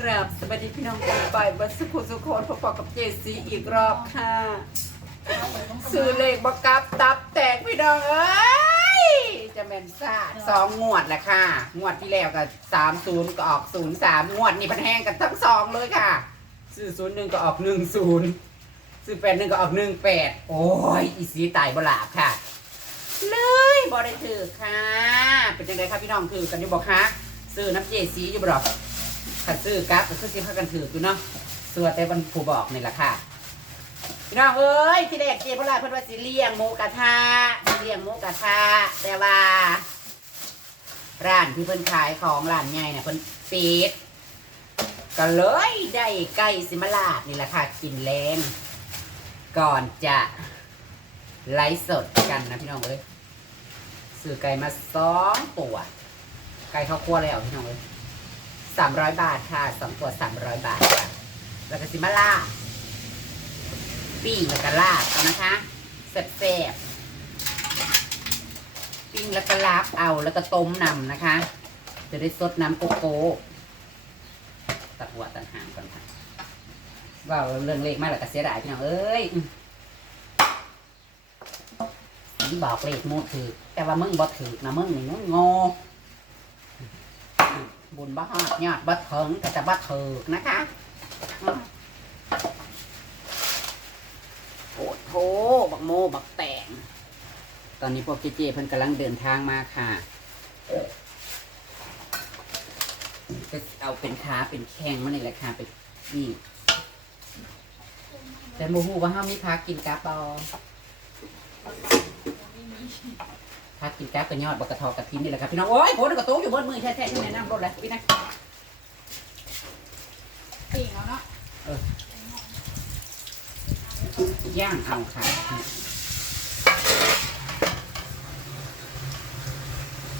กราบสวัสดีพี่น้องคนไปบัสกุสุโคนพบกับเจซีอีกรอบค่ะซื้อเลขบกับตับแตกพี่น้องเอ้ยจะแม่นซ่าสองงวดแหละค่ะ งวดที่แล้วก็สามศูนย์ก็ออกศูนย์สามงวดนี่มันแห้งกันทั้งสองเลยค่ะ ซื้อศูนย์หนึ่งก็ออกหนึ่งศูนย์ซื้อแปดหนึ่งก็ออกหนึ่งแปดโอ้ยอีสีตายบลาบค่ะ เลยบอได้ถือค่ะ เป็นยังไงครับพี่น้องถือกันอยู่บอกคะซื้อน้ำเจสีอยู่บรอก ขัดซื้อกราฟก็คือสิพากันถืออยู่เนาะส่วนแต่บรรผู้บอกนี่แหละค่ะพี่น้องเอ้ยที่แรกเจพลาเพิ่นว่าสิเลี้ยงหมูกระทะสิเลี้ยงหมูกระทะแต่ว่า ร้านที่เพิ่นขายของร้านใหญ่เนี่ยเพิ่นปิดก็เลยได้ไก่สิมาลาดนี่แหละค่ะกินแรงก่อนจะไลฟ์สดกันนะพี่น้องเอ้ยซื้อไก่มาสองตัวไก่ข้าวคั่วแล้วพี่น้องเอ้ย สามร้อยบาทค่ะสองตัวสามร้อยบาทค่ะแล้วก็สิมาล่าปิ้งแล้วก็ลาบเอานะคะแซ่บๆปิ้งแล้วก็ลาบเอาแล้วก็ต้มนำนะคะ จะได้สดน้ำโกโก้ตัดหัวตัดหางก่อนค่ะว่าเรื่องเล็กมากแล้วก็เสียดายพี่น้องเอ้ยบอกเลขมูถือแต่ว่ามึงบ่ถือนะมึงนี่มึงง่ บุญบ่ฮอดยอดบ่ถึงก็จะบ่ถือนะคะโอ้โหบักโมบักแตงตอนนี้พวกเจเจเพิ่นกำลังเดินทางมาค่ะจะเอาเป็นขาเป็นแข้งมันนี่แหละค่ะเป็นนี่แต่โมฮูว่าห้ามีพักกินกาปอ ถ้ากินแก๊บกับยอดบกกระทอกระทินนี่แหละครับพี่น้องโอ้ยโผล่กระตุ้งอยู่บนมือแท้ๆที่ไหนน้ำรถเลยพี่นะปิ่งแล้วเนาะย่างเอาค่ะ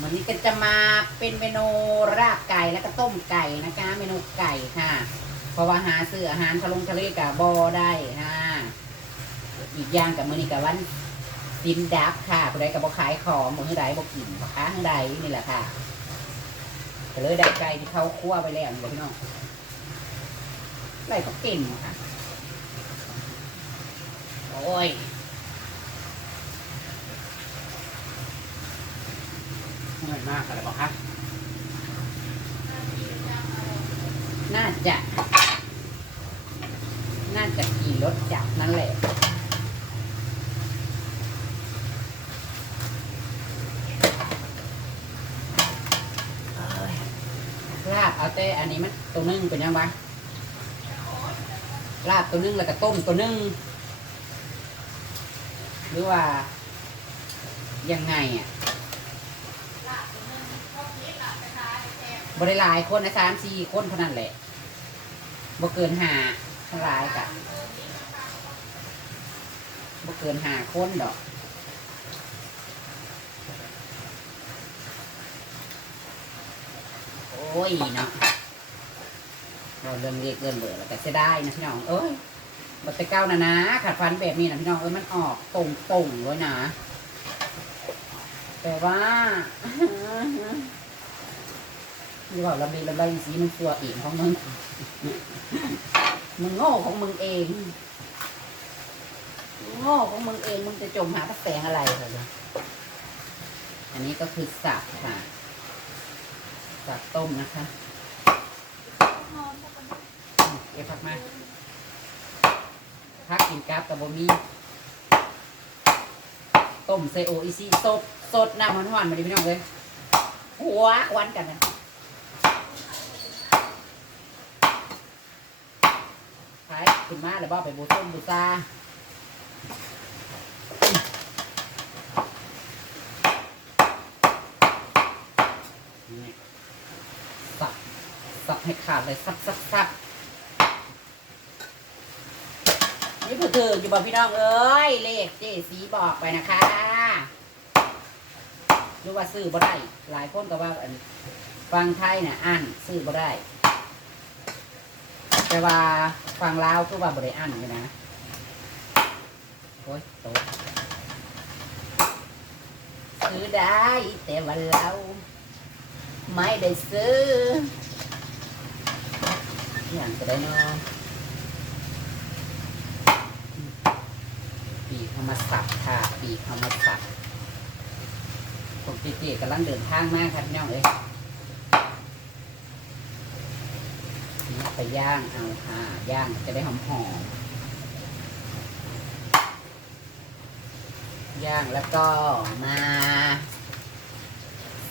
วันนี้ก็จะมาเป็นเมนูราบไก่แล้วก็ต้มไก่นะคะเมนูไก่ค่ะ เพราะว่าหาซื้ออาหารทะลงทะเลกับบอได้ค่ะอีกอย่างกับมือนี้กับวัน ดินดับค่ะผู้ใดกับบอขายของมือใดบอกินบอค้าทางใดนี่แหละค่ะก็เลยได้ไก่ที่เขาคั่วไปแล้วนี่พี่น้องได้ก็เก่งค่ะ โอ้ยเหนื่อยมากอะไรบอกครับน่าจะ น่าจะขี่รถจับนั่นแหละ เอ้ยลาบเอา แต่อันนี้มันตัวนึ่งเป็นยังไงลาบตัวนึ่งแล้วก็ต้มตัวนึ่งหรือว่ายังไงอะบริหลายคนนะสามสี่คนเท่านั้นแหละบ่เกินหาเท่าไรกะบ่เกินหาคนดอก โอ้ ยเนาะเราเรื่องเรียกเรื่องเบื่อแล้วก็เสียดายนะพี่น้องเอ้ยบัตรเก้านะนะขาดฟันแบบนี้นะพี่น้องเอ้ยมันออกตรงตรงๆเลยนะแต่ว่าที่บอกเรามีเราใบสีมันตัวเองของมึงมึงโง่ของมึงเองมึงโง่ของมึงเองมึงจะจมหาพระแสงอะไรเหรออันนี้ก็คือสับค่ะ สับต้มนะคะเก็บผักมาพักกินกราฟกับบมีต้มไซโออีซี่สดสดน้ำมันหวานๆมาดิพี่น้องเลยหัววันกันนะไปขึ้นมาแล้วบ่ไปบูส้มบูซานี่สับสับให้ขาด เลยสับสับสับนี่เพื่อถืออยู่บอกพี่น้องเอ้ยเลขเจสีบอกไปนะคะหรือว่าซื้อบ่ได้หลายคนก็ว่าอันฟังไทยเนี่ยอ่านซื้อบ่ได้ แต่ว่าฟังลาวคือว่าบ่ได้อ่านอยู่นะโอ้ยโตซื้อได้แต่ว่าเราไม่ได้ซื้อ อย่างจะได้เนาะปีเขามาสับค่ะ ปีเขามาสับผมเจ๊ๆกำลังเดินทางมากครับพี่น้องเอ้ยไปย่างเอาค่ะย่างจะได้หอมหอมย่างแล้วก็มา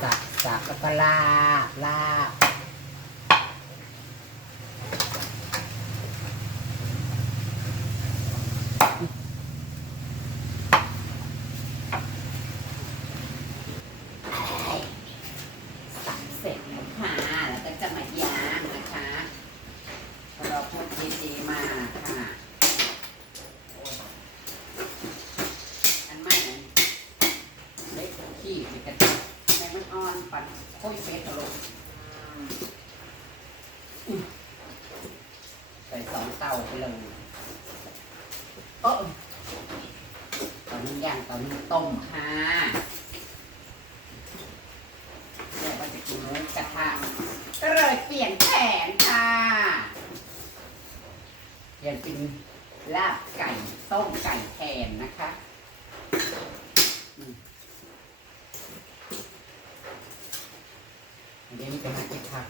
สับสับแล้วก็ลาบลาบ สับเสร็จแล้วค่ะ แล้วก็จะมาย่างนะคะเราพูดดีๆมาค่ะโอ้ยอันไม่นั้นเล็กขี้ไปกันแม่มันอ่อนปั่นค่อยเฟสตลกอืมใส่สองเตาไปเลยโอ้ตอนนี้ย่างตอนนี้ต้มค่ะเรียกว่าจะกินหมูกระทะก็เลยเปลี่ยนแผนค่ะเปลี่ยนเป็นลาบไก่ต้มไก่แทนนะคะอืม เดี๋ยวนี้เป็นอาทิตย์ค่ะ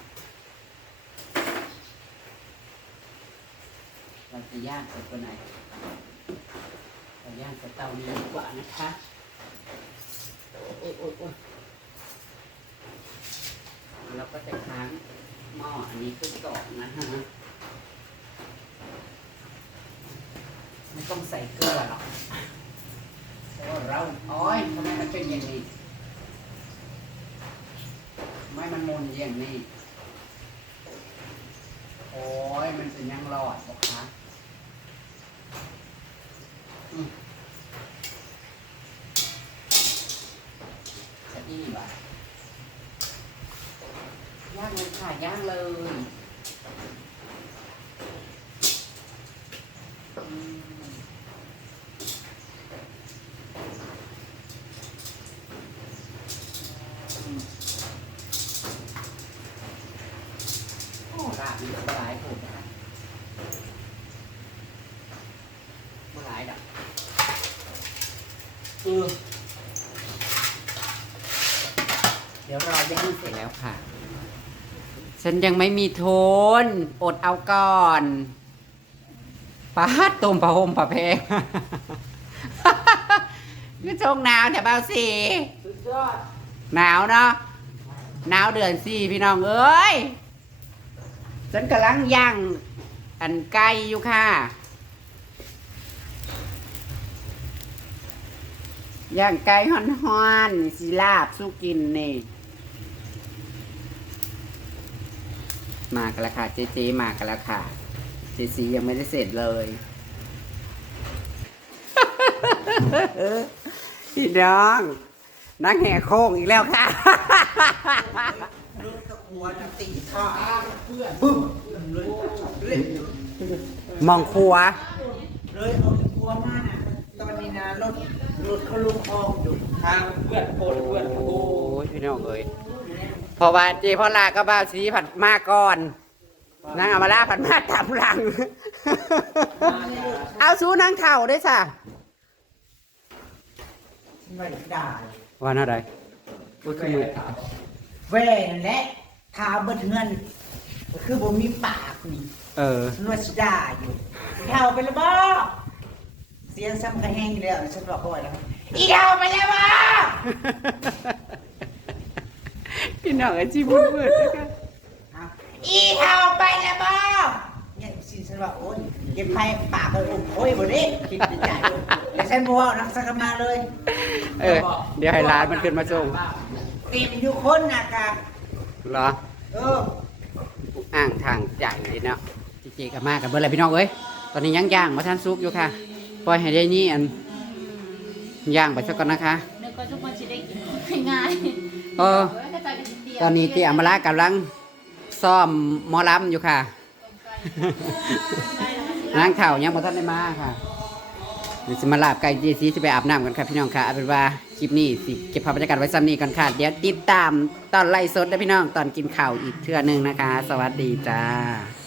เราจะย่างใส่ตัวไหนเราย่างใส่เตานี้ดีกว่านะคะโอ้ยโอ้ยโอ้ยเราก็จะค้างหม้ออันนี้ขึ้นก่อนนะฮะไม่ต้องใส่เกลือหรอกเพราะเราโอ้ยทำไมมันเป็นอย่างนี้ทำไม มันมนอย่างนี้โอ้ย มันเป็นยังรอดบอกคะอืมจะดีป่ะย่างเลยค่ะย่างเลย โอ้ลาบนี่ก็หลายผูดนะคะบ่หลายดอกเออเดี๋ยวรอย่างเสร็จแล้วค่ะ ฉันยังไม่มีโทน อดเอาก่อนปาดตุ่มผ้าห่มผ้าแพงคือชงหนาวแต่เบาสีสุดยอดหนาวเนาะหนาวเดือนสี่พี่น้องเอ้ย ฉันกำลังย่างอันไก่อยู่ค่ะ ย่างไก่ฮ้อนๆสิลาบสู้กินนี่ มากันแล้วค่ะ เจเจมากันแล้วค่ะ เจซียังไม่ได้เสร็จเลยพี่น้อง นั่งแห่โค้งอีกแล้วค่ะ ลูกตะกัวจะตีท่อเพื่อนบึ้มเลยเล่นมองครัว เลยเอาตะกัวมาน่ะตอนนี้นะรถรถเขาลุกออกอยู่ทางเพื่อนโพดเพื่อนโอ้โอ้ยพี่น้องเอ้ยเพราะว่าเจพ่อลาก็บ้าวสีผัดมาก่อนนางอามาลาผัดมาตามหลัง เอาสู้นางเข่าด้วยจ้ะไม่ได้วันอะไรก็คือมือแหวนและ ทาเบิดเงินก็คือบ่มีปากนี่เออนวดสิได้อยู่เท่าไปแล้วบ่เสียงซ้ำกระแห้งอยู่แล้วฉันบอกเขาไว้แล้วอีเท่าไปแล้วบ่พี่น้องไอ้จีมืดมืดนะคะเอาอีเท่าไปแล้วบ่เนี่ยสิฉันว่าโอ้ยเก็บไพ่ปากเลยโอ้ยบ่ได้คิดในใจเลยแต่ฉันบ่เว่านักสักมาเลย เออ เดี๋ยวให้ร้านมันขึ้นมาส่ง เตรียมอยู่คนนะกะ เหรอเอออ่างทางใหญ่เลยเนาะจีเจกับมากับเบอร์อะไรพี่น้องเอ้ยตอนนี้ย่างย่างมาท่านซุปอยู่ค่ะปล่อยให้ได้นี่อันย่างไปสักก่อนนะคะนึกว่าทุกคนจะได้กินง่ายเออๆกระจายกันเดียวตอนนี้ที่อมรากำลังซ่อมหมอลำอยู่ค่ะนางเข่ายังบ่ทันได้มาค่ะเดี๋ยวจะมาลาบไก่เจซีจะไปอาบน้ำกันค่ะพี่น้องค่ะเอาเป็นว่า คลิปนี้สิเก็บภาพบรรยากาศไว้ซ้ำนี้กันค่ะ เดี๋ยวติดตามตอนไล่สดนะพี่น้องตอนกินข้าวอีกเทื่อนึงนะคะ สวัสดีจ้า